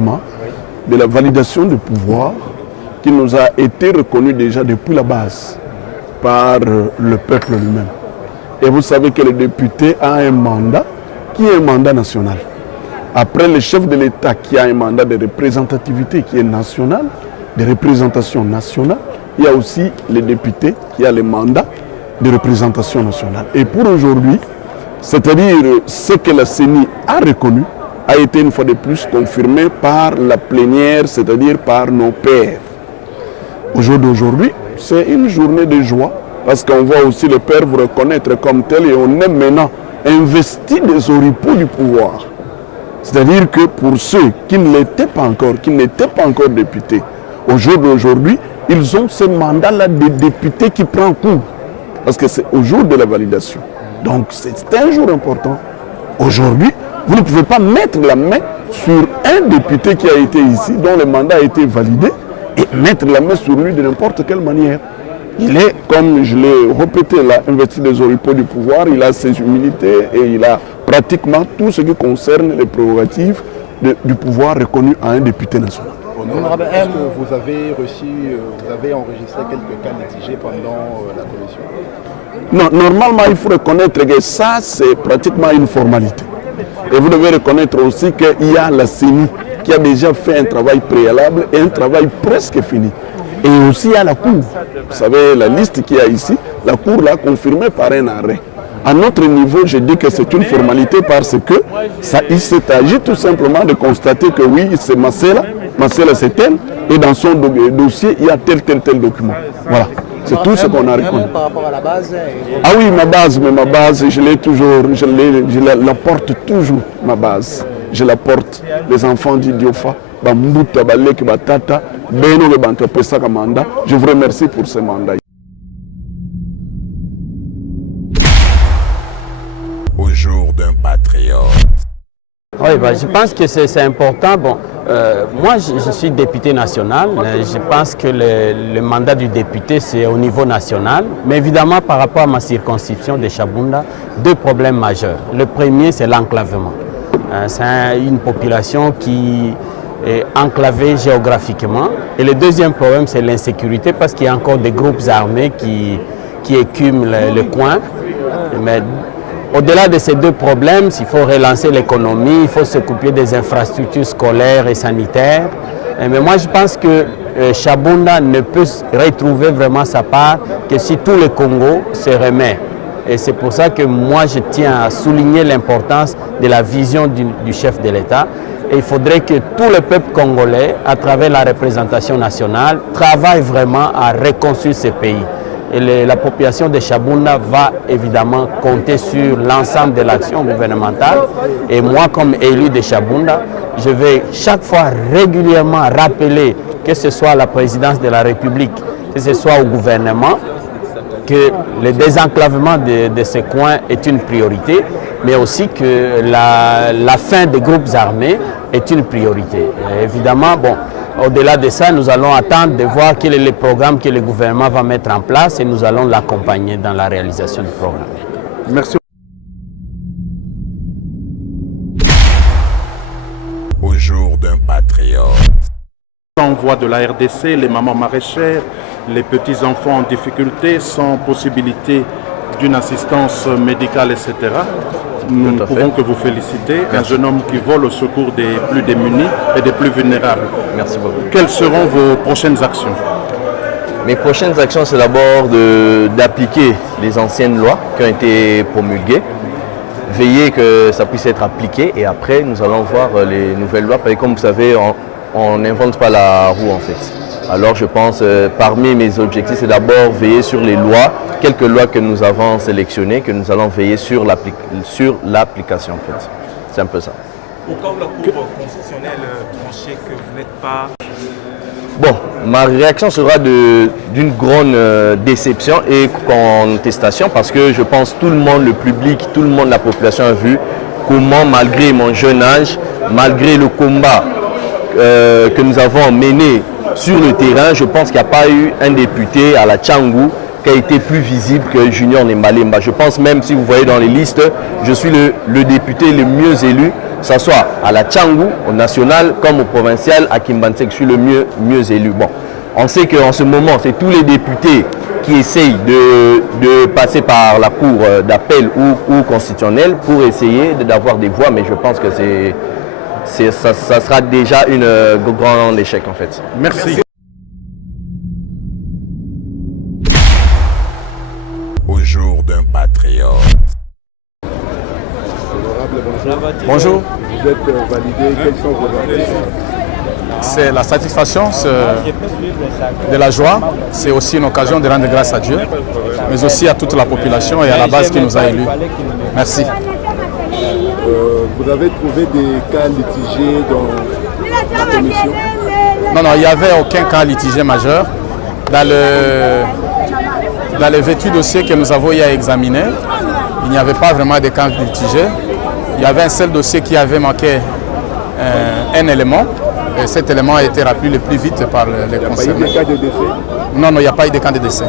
de la validation du pouvoir qui nous a été reconnu déjà depuis la base par le peuple lui-même. Et vous savez que le député a un mandat qui est un mandat national. Après le chef de l'État qui a un mandat de représentativité qui est national, de représentation nationale, il y a aussi le député qui a le mandat de représentation nationale. Et pour aujourd'hui, c'est-à-dire ce que la CENI a reconnu, a été une fois de plus confirmé par la plénière, c'est-à-dire par nos pairs. Au jour d'aujourd'hui, c'est une journée de joie parce qu'on voit aussi les pairs vous reconnaître comme tel et on est maintenant investi des oripeaux du pouvoir. C'est-à-dire que pour ceux qui ne l'étaient pas encore, députés, au jour d'aujourd'hui, ils ont ce mandat-là de député qui prend cours. Parce que c'est au jour de la validation. Donc c'est un jour important. Aujourd'hui, vous ne pouvez pas mettre la main sur un député qui a été ici, dont le mandat a été validé, et mettre la main sur lui de n'importe quelle manière. Il est, comme je l'ai répété là, investi des oripeaux du pouvoir, il a ses humilités et il a pratiquement tout ce qui concerne les prérogatives du pouvoir reconnu à un député national. Est-ce que vous avez enregistré quelques cas litigés pendant la commission? Non, normalement, il faut reconnaître que ça, c'est pratiquement une formalité. Et vous devez reconnaître aussi qu'il y a la CENI qui a déjà fait un travail préalable et un travail presque fini. Et aussi il y a la Cour. Vous savez, la liste qu'il y a ici, la Cour l'a confirmée par un arrêt. À notre niveau, je dis que c'est une formalité parce que il s'agit tout simplement de constater que oui, c'est Macela c'est elle, et dans son dossier, il y a tel document. Voilà. C'est tout ce qu'on a reconnu. Par rapport à la base. Ah oui, ma base, je l'ai toujours, je la porte toujours, ma base. Je la porte. Les enfants d'Idiofa, Bambuta, Balek, Batata, Beno, Banta, Pesaka Manda. Je vous remercie pour ce mandat. Au jour d'un patriote. Oui, je pense que c'est important. Bon, moi, je suis député national. Je pense que le mandat du député, c'est au niveau national. Mais évidemment, par rapport à ma circonscription de Chabunda, deux problèmes majeurs. Le premier, c'est l'enclavement. C'est une population qui est enclavée géographiquement. Et le deuxième problème, c'est l'insécurité parce qu'il y a encore des groupes armés qui écument le coin. Mais au-delà de ces deux problèmes, il faut relancer l'économie, il faut s'occuper des infrastructures scolaires et sanitaires. Mais moi, je pense que Chabunda ne peut retrouver vraiment sa part que si tout le Congo se remet. Et c'est pour ça que moi, je tiens à souligner l'importance de la vision du chef de l'État. Et il faudrait que tout le peuple congolais, à travers la représentation nationale, travaille vraiment à reconstruire ce pays. Et la population de Chabunda va évidemment compter sur l'ensemble de l'action gouvernementale. Et moi, comme élu de Chabunda, je vais chaque fois régulièrement rappeler, que ce soit à la présidence de la République, que ce soit au gouvernement, que le désenclavement de ce coin est une priorité, mais aussi que la fin des groupes armés est une priorité. Et évidemment, bon, au-delà de ça, nous allons attendre de voir quel est le programme que le gouvernement va mettre en place et nous allons l'accompagner dans la réalisation du programme. Merci. Au jour d'un patriote. On voit de la RDC, les mamans maraîchères, les petits-enfants en difficulté, sans possibilité d'une assistance médicale, etc. Nous ne pouvons que vous féliciter. Un jeune homme qui vole au secours des plus démunis et des plus vulnérables. Merci beaucoup. Quelles seront vos prochaines actions? Mes prochaines actions, c'est d'abord d'appliquer les anciennes lois qui ont été promulguées, veiller que ça puisse être appliqué et après nous allons voir les nouvelles lois. Parce que comme vous savez, on n'invente pas la roue en fait. Alors je pense, parmi mes objectifs, c'est d'abord veiller sur les lois, quelques lois que nous avons sélectionnées, que nous allons veiller sur l'application en fait. C'est un peu ça. Pourquoi la Cour constitutionnelle tranchée que vous n'êtes pas... Bon, ma réaction sera d'une grande déception et contestation parce que je pense tout le monde, le public, tout le monde, la population a vu comment malgré mon jeune âge, malgré le combat que nous avons mené sur le terrain, je pense qu'il n'y a pas eu un député à la Tchangou qui a été plus visible que Junior Nembalemba. Je pense même, si vous voyez dans les listes, je suis le député le mieux élu que ce soit à la Tchangou, au national, comme au provincial, à Kimbantsek, je suis le mieux élu. Bon, on sait qu'en ce moment, c'est tous les députés qui essayent de passer par la cour d'appel ou constitutionnelle pour essayer d'avoir des voix, mais je pense que ça sera déjà un grand échec en fait. Merci. Au jour d'un patriote. Bonjour. Vous êtes validé, quels sont vos ambitions? C'est la satisfaction, de la joie. C'est aussi une occasion de rendre grâce à Dieu, mais aussi à toute la population et à la base qui nous a élus. Merci. Vous avez trouvé des cas litigés dans la commission? Non, il n'y avait aucun cas litigé majeur. Dans les vêtus dossiers que nous avons eu à examiner, il n'y avait pas vraiment de cas litigés. Il y avait un seul dossier qui avait manqué un élément. Et cet élément a été rappelé le plus vite par les concernés. Il n'y a pas eu de cas de décès? Non, il n'y a pas eu de cas de décès.